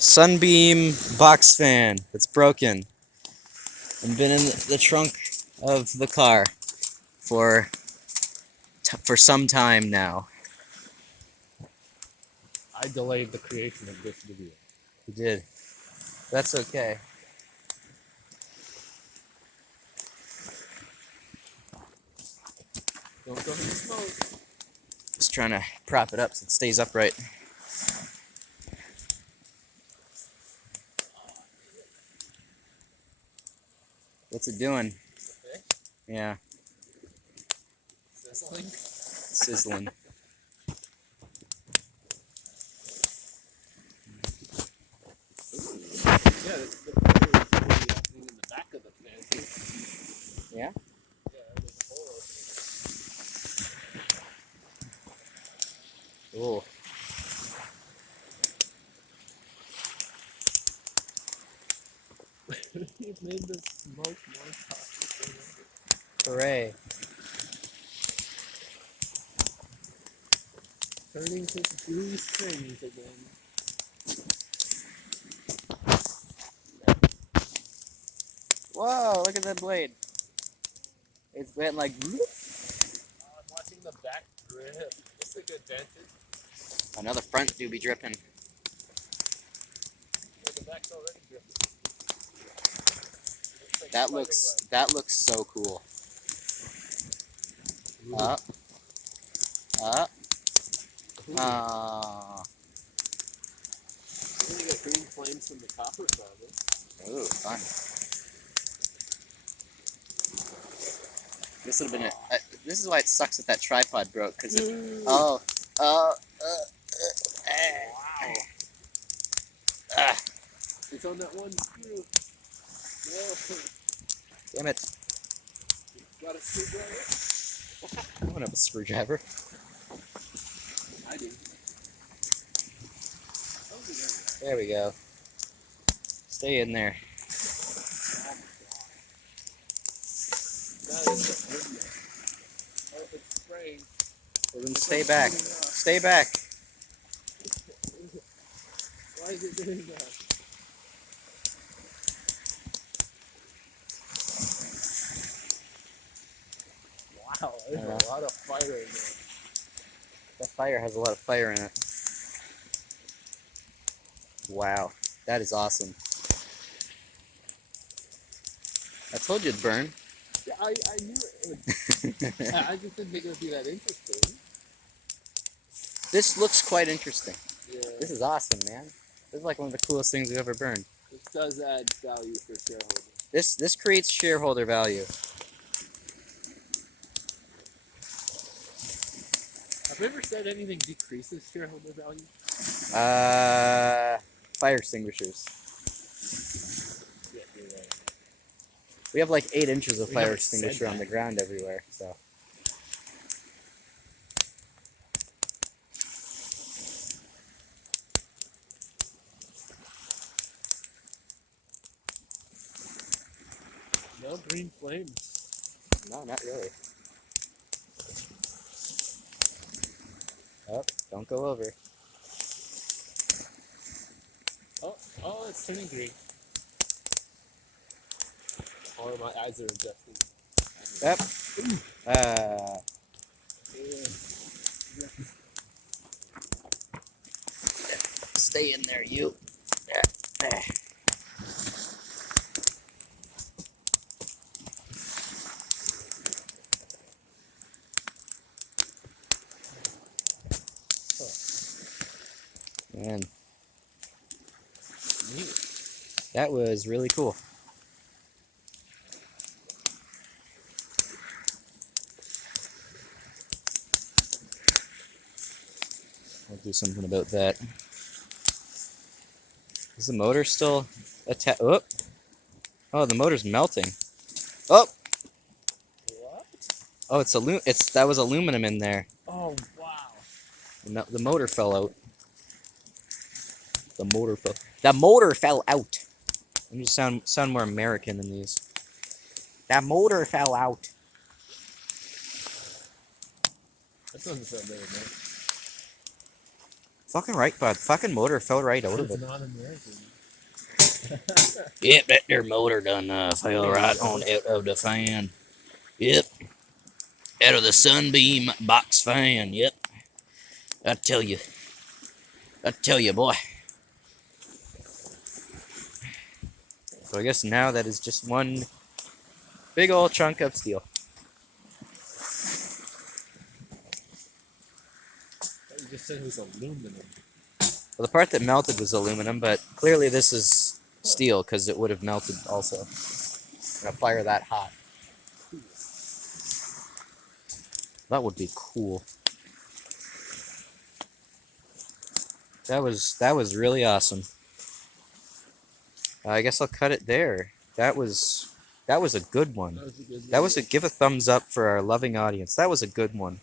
Sunbeam Box Fan that's broken and been in the trunk of the car for some time now. I delayed the creation of this video. You did. That's okay. Don't go in the smoke. Just trying to prop it up so it stays upright. What's it doing? Okay. Yeah, Sizzling. sizzling. Yeah, the fire is really happening in the back of the fan. Yeah? Yeah, there's a hole opening. Cool. You've made the smoke more toxic. Hooray. Turning to gooey strings again. Whoa, look at that blade. It's went like... I'm watching the back drip. Looks like a dentist. Another front do be dripping. But the back's already dripping. Like That looks so cool. Up. Up. Ah. You got green flames from the copper saw. Ooh, fun. This would have been this is why it sucks that that tripod broke, because it... Wow. It's on that one screw. No. Damn it. Got a screwdriver? I don't have a screwdriver. I do. There we go. Stay in there. That is a video. Oh, it's spraying. Well, then stay back. Stay back. Why is it doing that? Wow, there's a lot of fire in there. That fire has a lot of fire in it. Wow, that is awesome. I told you it'd burn. Yeah, I knew it would. I just didn't think it would be that interesting. This looks quite interesting. Yeah. This is awesome, man. This is like one of the coolest things we've ever burned. This does add value for shareholders. This creates shareholder value. Have you ever said anything decreases shareholder value? Fire extinguishers. Yeah, you're right. We have like 8 inches of We fire haven't said extinguisher on that. the ground everywhere, so. No green flames. No, not really. Oh, don't go over. Oh, it's turning green. Or my eyes are adjusting. Yep. Stay in there, you. Man, that was really cool. I'll do something about that. Is the motor still attached? Oh, the motor's melting. Oh, What? oh, that was aluminum in there. Oh, wow. The motor fell out. The motor fell out. Let me just sound more American than these. That motor fell out. That doesn't sound very nice. Fucking right, bud. Fucking motor fell right out of It's it. non-American. Yep, that there motor done fell right on out of the fan. Yep. Out of the Sunbeam Box Fan. Yep. I tell you, boy. So I guess now that is just one big old chunk of steel. You just said it was aluminum. Well, the part that melted was aluminum, but clearly this is steel because it would have melted also. In a fire that hot. That would be cool. That was really awesome. I guess I'll cut it there. That was a good one. That was a good That was video. give a thumbs up for our loving audience. That was a good one.